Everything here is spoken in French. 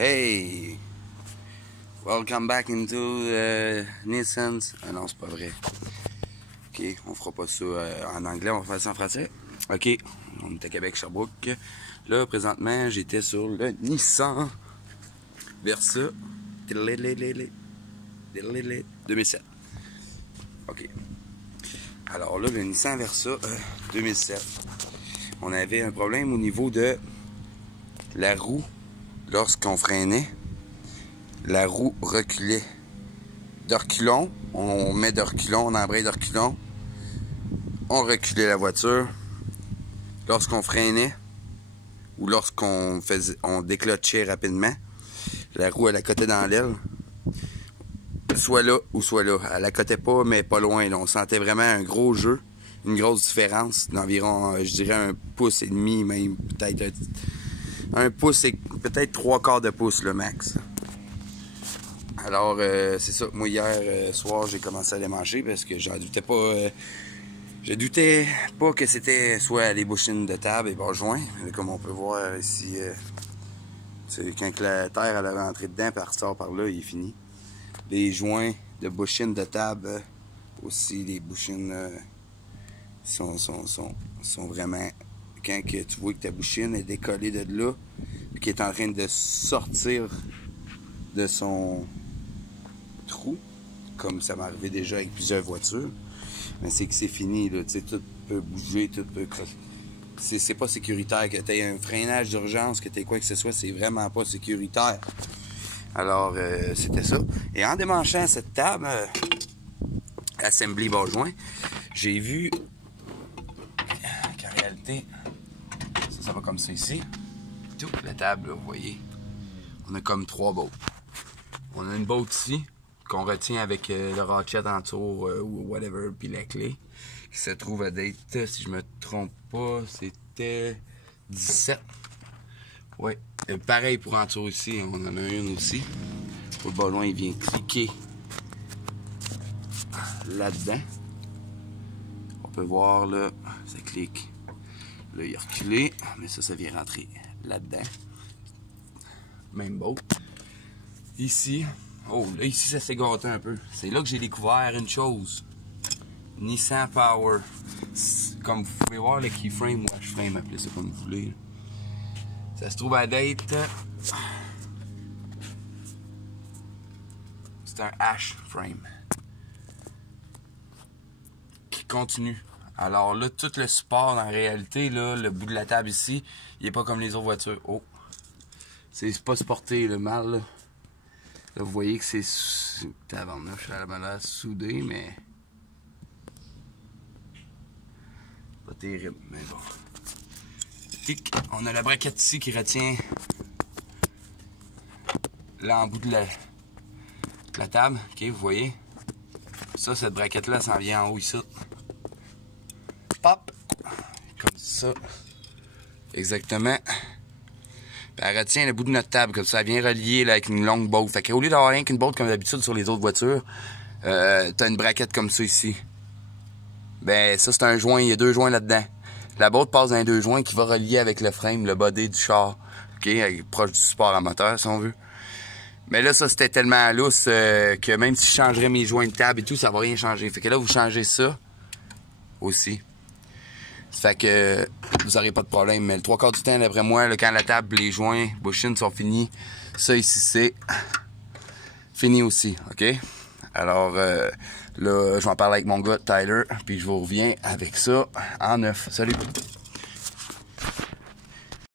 Hey! Welcome back into Nissan's. Ah non, c'est pas vrai. Ok, on fera pas ça en anglais, on va faire ça en français. Ok, on est à Québec, Sherbrooke. Là, présentement, j'étais sur le Nissan Versa 2007. Ok. Alors là, le Nissan Versa 2007. On avait un problème au niveau de la roue. Lorsqu'on freinait, la roue reculait. De reculons, on met de reculons, on embraye de reculons, on reculait la voiture. Lorsqu'on freinait, ou lorsqu'on déclenchait rapidement, la roue elle accotait dans l'aile, soit là ou soit là. Elle accotait pas, mais pas loin. Là. On sentait vraiment un gros jeu, une grosse différence d'environ, je dirais, 1,5 pouce, même peut-être un pouce et peut-être 3/4 de pouce le max. Alors c'est ça, moi hier soir j'ai commencé à les manger parce que j'en doutais pas. Je doutais pas que c'était soit les bouchines de table et bas joints, mais comme on peut voir ici, quand la terre elle avait entré dedans, puis elle ressort par là, il est fini. Les joints de bouchines de table, aussi les bouchines sont vraiment. Quand que tu vois que ta bouchine est décollée de là, puis qu'elle est en train de sortir de son trou, comme ça m'est arrivé déjà avec plusieurs voitures, mais c'est que c'est fini, là, tu sais, tout peut bouger, tout peut... C'est pas sécuritaire, que tu aies un freinage d'urgence, que tu aies quoi que ce soit, c'est vraiment pas sécuritaire. Alors, c'était ça. Et en démanchant cette table, Assembly bas joint, j'ai vu qu'en réalité, ça va comme ça ici. Tout, la table, là, vous voyez, on a comme 3 bottes. On a une botte ici, qu'on retient avec le ratchet en dessous ou whatever, puis la clé, qui se trouve à date, si je me trompe pas, c'était 17. Ouais, pareil pour en dessous ici, on en a une aussi. Pour le ballon, il vient cliquer là-dedans. On peut voir là, ça clique. Là, il est reculé, mais ça vient rentrer là-dedans. Même botte. Ici, oh, là, ici, ça s'est gâté un peu. C'est là que j'ai découvert une chose. Nissan Power. Comme vous pouvez voir, le keyframe, ou H-frame, appelez ça comme vous voulez. Là. Ça se trouve à date. C'est un H-frame. Qui continue. Alors là, tout le support, en réalité, là, le bout de la table ici, il n'est pas comme les autres voitures. Oh! C'est pas supporté, le mal, là. Là, vous voyez que c'est... Tabarnouche, je suis à la malade soudé, mais... Pas terrible, mais bon. Tic, on a la braquette ici qui retient... Là, en bout de la table, ok, vous voyez? Ça, cette braquette-là, ça en vient en haut ici. Pop! Comme ça. Exactement. Puis elle retient le bout de notre table, comme ça, elle vient relier là, avec une longue botte. Fait qu'au lieu d'avoir rien qu'une botte comme d'habitude sur les autres voitures, t'as une braquette comme ça ici. Ben, ça c'est un joint, il y a 2 joints là-dedans. La botte passe dans les 2 joints qui va relier avec le frame, le body du char. Ok, proche du support à moteur si on veut. Mais là, ça c'était tellement lousse que même si je changerais mes joints de table et tout, ça va rien changer. Fait que là, vous changez ça aussi. Fait que vous n'aurez pas de problème. Mais le 3/4 du temps, d'après moi, là, quand la table, les joints, bouchines sont finis, ça ici, c'est fini aussi, OK? Alors, là, je vais en parler avec mon gars, Tyler, puis je vous reviens avec ça en neuf. Salut!